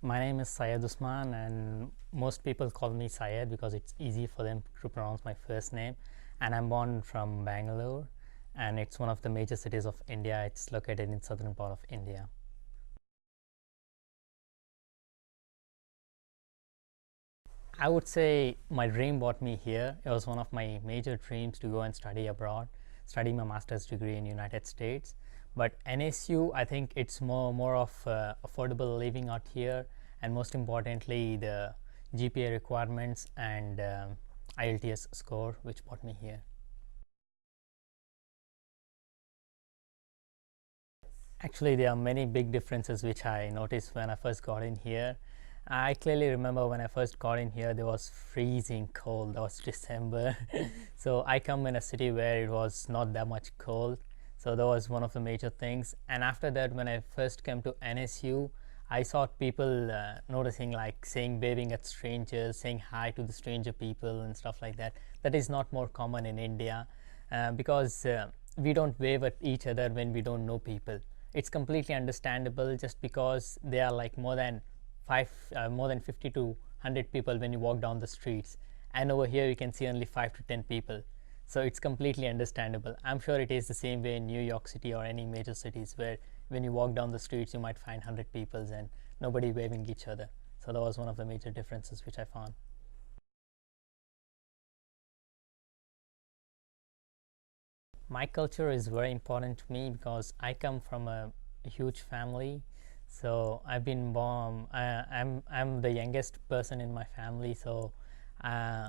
My name is Syed Usman, and most people call me Syed because it's easy for them to pronounce my first name. And I'm born from Bangalore, and it's one of the major cities of India. It's located in southern part of India. I would say my dream brought me here. It was one of my major dreams to go and study abroad, study my master's degree in United States. But NSU, I think it's more of affordable living out here, and most importantly, the GPA requirements and IELTS score, which brought me here. Actually, there are many big differences which I noticed when I first got in here. I clearly remember when I first got in here, there was freezing cold. That was December. So I come in a city where it was not that much cold. So that was one of the major things. And after that, when I first came to NSU, I saw people noticing, like saying, waving at strangers, saying hi to the stranger people and stuff like that. That is not more common in India because we don't wave at each other when we don't know people. It's completely understandable just because they are like more than 50 to 100 people when you walk down the streets, and over here you can see only 5 to 10 people. So it's completely understandable. I'm sure it is the same way in New York City or any major cities where when you walk down the streets you might find 100 people and nobody waving each other. So that was one of the major differences which I found. My culture is very important to me because I come from a huge family. So I've been born. I'm the youngest person in my family. So uh,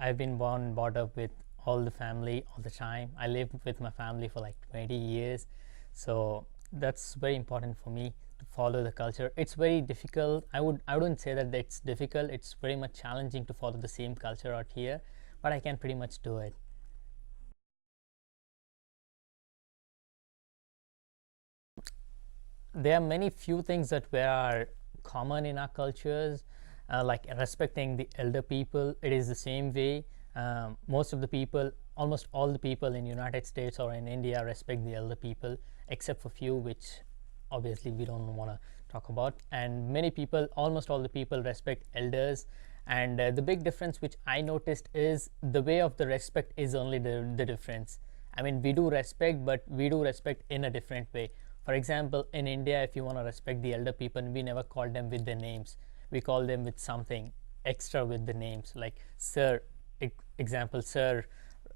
I've been born, brought up with all the family all the time. I lived with my family for like 20 years. So that's very important for me to follow the culture. It's very difficult. I wouldn't say that it's difficult. It's very much challenging to follow the same culture out here, but I can pretty much do it. There are many few things that were common in our cultures, like respecting the elder people. It is the same way. Most of the people, almost all the people in United States or in India respect the elder people, except for few, which obviously we don't want to talk about. And many people, almost all the people, respect elders. And the big difference which I noticed is the way of the respect is only the difference. I mean, we do respect, but we do respect in a different way. For example, in India, if you want to respect the elder people, we never call them with their names. We call them with something extra with the names, like sir, example, sir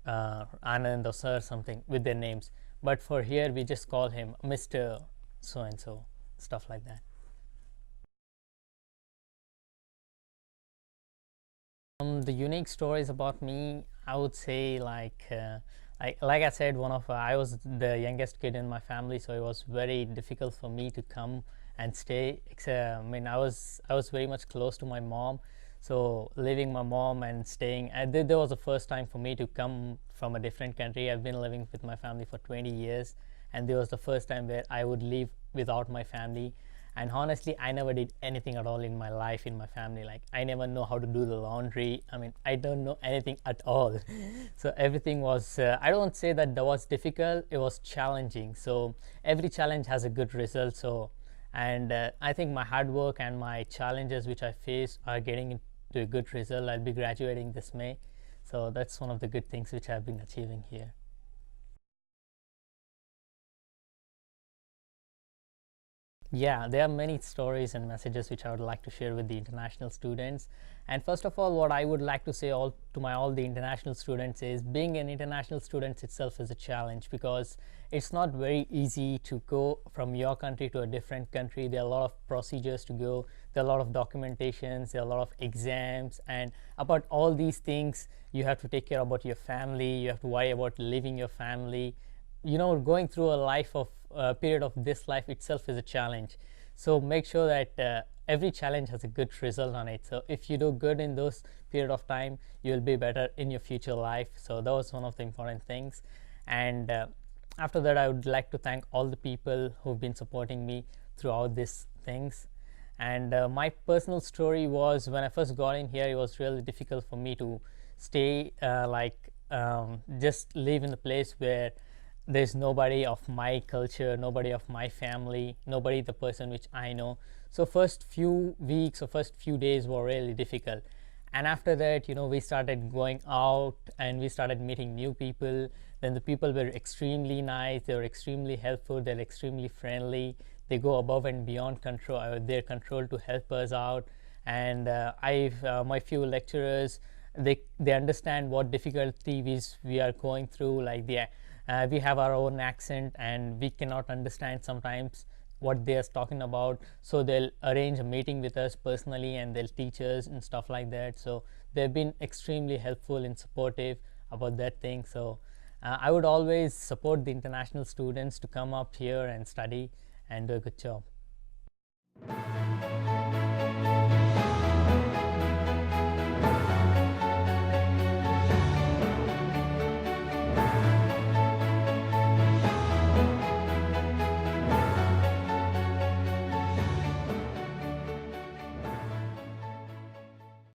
Anand or sir something with their names. But for here, we just call him Mr. So and so, stuff like that. The unique stories about me, I would say like I said, one of I was the youngest kid in my family, so it was very difficult for me to come and stay. I mean, I was very much close to my mom, so leaving my mom and staying. There was the first time for me to come from a different country. I've been living with my family for 20 years, and there was the first time where I would leave without my family. And honestly, I never did anything at all in my life in my family. Like, I never know how to do the laundry. I mean, I don't know anything at all. So everything was I don't say that that was difficult, it was challenging. So every challenge has a good result. So and I think my hard work and my challenges which I face are getting into a good result. I'll be graduating this May, so that's one of the good things which I've been achieving here. Yeah, there are many stories and messages which I would like to share with the international students. And first of all, what I would like to say all the international students is being an international student itself is a challenge because it's not very easy to go from your country to a different country. There are a lot of procedures to go. There are a lot of documentations. There are a lot of exams, and about all these things, you have to take care about your family. You have to worry about living your family. Going through a life of period of this life itself is a challenge. So make sure that every challenge has a good result on it. So if you do good in those period of time, you will be better in your future life. So that was one of the important things. And after that, I would like to thank all the people who've been supporting me throughout these things. And my personal story was, when I first got in here, it was really difficult for me to stay just live in the place where there's nobody of my culture, nobody of my family, nobody the person which I know. So first few weeks or first few days were really difficult, and after that, we started going out and we started meeting new people. Then the people were extremely nice, they were extremely helpful, they're extremely friendly. They go above and beyond their control to help us out. And my few lecturers, they understand what difficulty we are going through. Like we have our own accent and we cannot understand sometimes what they are talking about, so they'll arrange a meeting with us personally and they'll teach us and stuff like that. So they've been extremely helpful and supportive about that thing. So I would always support the international students to come up here and study and do a good job.